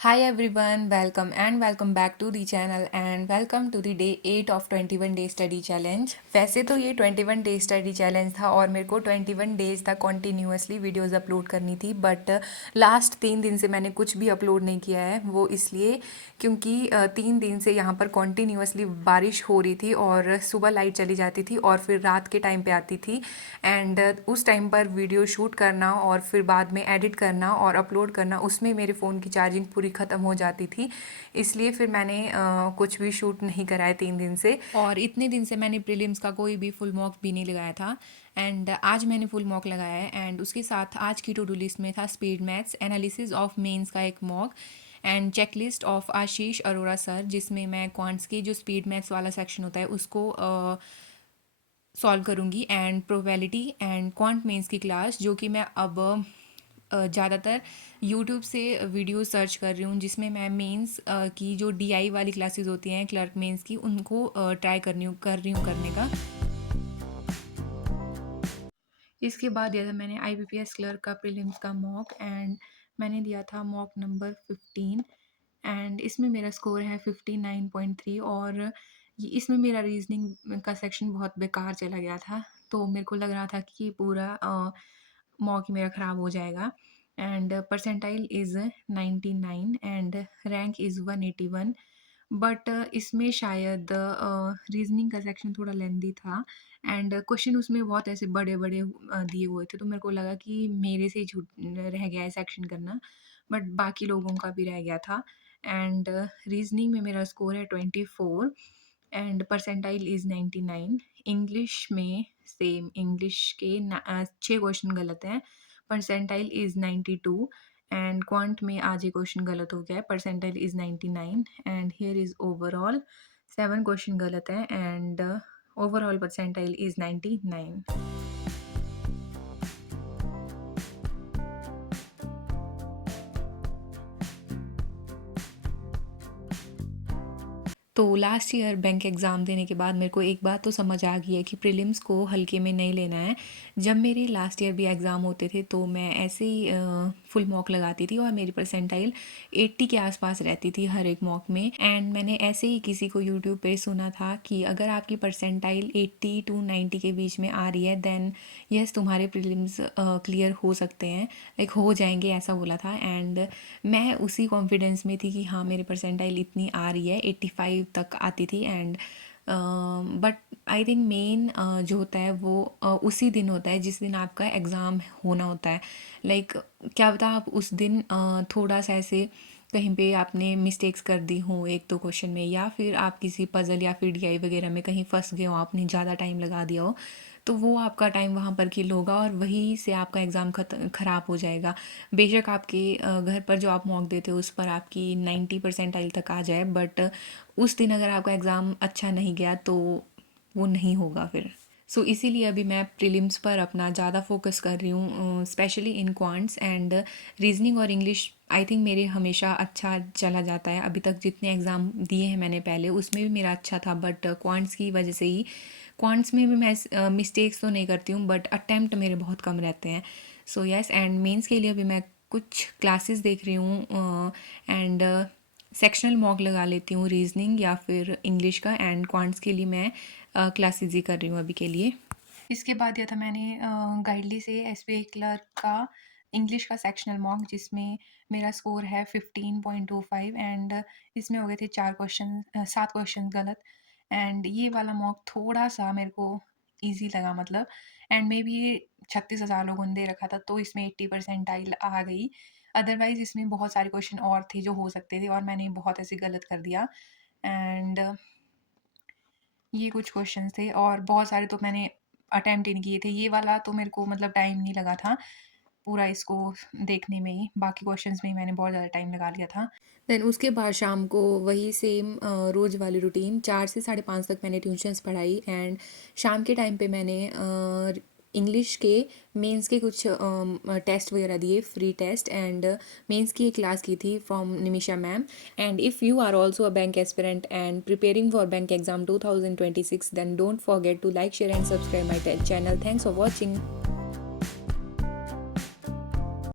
Hi everyone, welcome back to the channel and welcome to the day 8 of 21 day study challenge। वैसे तो ये 21 day study challenge था और मेरे को 21 डेज तक कॉन्टीन्यूसली वीडियोस अपलोड करनी थी, बट लास्ट 3 दिन से मैंने कुछ भी अपलोड नहीं किया है। वो इसलिए क्योंकि 3 दिन से यहाँ पर कॉन्टीन्यूसली बारिश हो रही थी और सुबह लाइट चली जाती थी और फिर रात के टाइम पे आती थी। एंड उस टाइम पर वीडियो शूट करना और फिर बाद में एडिट करना और अपलोड करना, उसमें मेरे फ़ोन की चार्जिंग पूरी ख़त्म हो जाती थी। इसलिए फिर मैंने कुछ भी शूट नहीं करा है 3 दिन से, और इतने दिन से मैंने प्रीलिम्स का कोई भी फुल मॉक भी नहीं लगाया था। एंड आज मैंने फुल मॉक लगाया है एंड उसके साथ आज की टू डू लिस्ट में था speed maths, analysis of mains का एक mock and checklist of Ashish Arora sir, जिसमें मैं क्वांट्स के जो स्पीड मैथ्स वाला सेक्शन होता है उसको सॉल्व करूँगी, and probability and quant mains की क्लास, जो कि मैं अब ज़्यादातर यूट्यूब से वीडियो सर्च कर रही हूँ, जिसमें मैं मेंस की जो डीआई वाली क्लासेस होती हैं क्लर्क मेंस की, उनको ट्राई कर रही हूँ करने का। इसके बाद दिया था मैंने आईबीपीएस क्लर्क का प्रीलिम्स का मॉक एंड मैंने दिया था मॉक नंबर 15 एंड इसमें मेरा स्कोर है 59.3। और इसमें मेरा रीजनिंग का सेक्शन बहुत बेकार चला गया था, तो मेरे को लग रहा था कि ये पूरा मॉक ही मेरा ख़राब हो जाएगा। And percentile is 99 and rank is 181। But इसमें शायद रीजनिंग का सेक्शन थोड़ा लेंदी था एंड क्वेश्चन उसमें बहुत ऐसे बड़े बड़े दिए हुए थे, तो मेरे को लगा कि मेरे से ही छूट रह गया है सेक्शन करना, बट बाकी लोगों का भी रह गया था। एंड रीजनिंग में मेरा स्कोर है 24 एंड परसेंटाइल इज़ 99। इंग्लिश में सेम, इंग्लिश के 6 क्वेश्चन गलत हैं, परसेंटाइल इज़ 92 एंड क्वांट में आज ये क्वेश्चन गलत हो गया है, percentile is 99 and here is overall 7 question गलत हैं एंड ओवरऑल परसेंटाइल इज़ 99। तो लास्ट ईयर बैंक एग्ज़ाम देने के बाद मेरे को एक बात तो समझ आ गई है कि प्रीलिम्स को हल्के में नहीं लेना है। जब मेरे लास्ट ईयर भी एग्ज़ाम होते थे तो मैं ऐसे ही फुल मॉक लगाती थी और मेरी परसेंटाइल 80 के आसपास रहती थी हर एक मॉक में। एंड मैंने ऐसे ही किसी को यूट्यूब पे सुना था कि अगर आपकी परसेंटाइल 80 to 90 के बीच में आ रही है देन यस तुम्हारे प्रीलिम्स क्लियर हो सकते हैं, लाइक हो जाएंगे, ऐसा बोला था। एंड मैं उसी कॉन्फिडेंस में थी कि हाँ मेरी परसेंटाइल इतनी आ रही है, 85 तक आती थी। And but I think main जो होता है वो उसी दिन होता है जिस दिन आपका एग्ज़ाम होना होता है। लाइक क्या पता आप उस दिन थोड़ा सा ऐसे कहीं पे आपने मिस्टेक्स कर दी हों एक दो क्वेश्चन में, या फिर आप किसी पज़ल या फिर डीआई वगैरह में कहीं फंस गए हो, आपने ज़्यादा टाइम लगा दिया हो, तो वो आपका टाइम वहाँ पर किल होगा और वहीं से आपका एग्ज़ाम ख़राब हो जाएगा। बेशक आपके घर पर जो आप मॉक देते हो उस पर आपकी 90 परसेंटाइल तक आ जाए, बट उस दिन अगर आपका एग्ज़ाम अच्छा नहीं गया तो वो नहीं होगा फिर। सो इसीलिए अभी मैं प्रीलिम्स पर अपना ज़्यादा फोकस कर रही हूँ, specially in quants and reasoning और इंग्लिश। आई थिंक मेरे हमेशा अच्छा चला जाता है, अभी तक जितने एग्ज़ाम दिए हैं मैंने पहले उसमें भी मेरा अच्छा था, बट क्वांट्स की वजह से ही, क्वांट्स में भी मैं मिस्टेक्स तो नहीं करती हूँ बट अटैम्प्ट मेरे बहुत कम रहते हैं। सो यस, एंड मेंस के लिए भी मैं कुछ क्लासेस देख रही हूँ एंड सेक्शनल मॉक लगा लेती हूँ रीजनिंग या फिर इंग्लिश का, एंड क्वांट्स के लिए मैं क्लासेस ही कर रही हूँ अभी के लिए। इसके बाद दिया था मैंने गाइडली से एसबीआई क्लर्क का इंग्लिश का सेक्शनल मॉक, जिसमें मेरा स्कोर है 15.25 एंड इसमें हो गए थे 7 क्वेश्चन गलत। एंड ये वाला मॉक थोड़ा सा मेरे को इजी लगा, मतलब एंड मे बी ये 36,000 लोगों ने दे रखा था तो इसमें 80 परसेंटाइल आ गई। अदरवाइज इसमें बहुत सारे क्वेश्चन और थे जो हो सकते थे और मैंने बहुत ऐसे गलत कर दिया। एंड ये कुछ क्वेश्चंस थे और बहुत सारे तो मैंने अटेम्प्ट ही नहीं किए थे। ये वाला तो मेरे को मतलब टाइम नहीं लगा था पूरा इसको देखने में ही, बाकी क्वेश्चंस में ही मैंने बहुत ज़्यादा टाइम लगा लिया था। देन उसके बाद शाम को वही सेम रोज़ वाली रूटीन, 4 से 5:30 तक मैंने ट्यूशन्स पढ़ाई एंड शाम के टाइम पे मैंने इंग्लिश के मेंस के कुछ टेस्ट वगैरह दिए, फ्री टेस्ट, एंड मेंस की एक क्लास की थी from Nimisha ma'am. And if you are also a bank aspirant and preparing for bank exam 2026 then don't forget to like, share and subscribe my channel. Thanks for watching.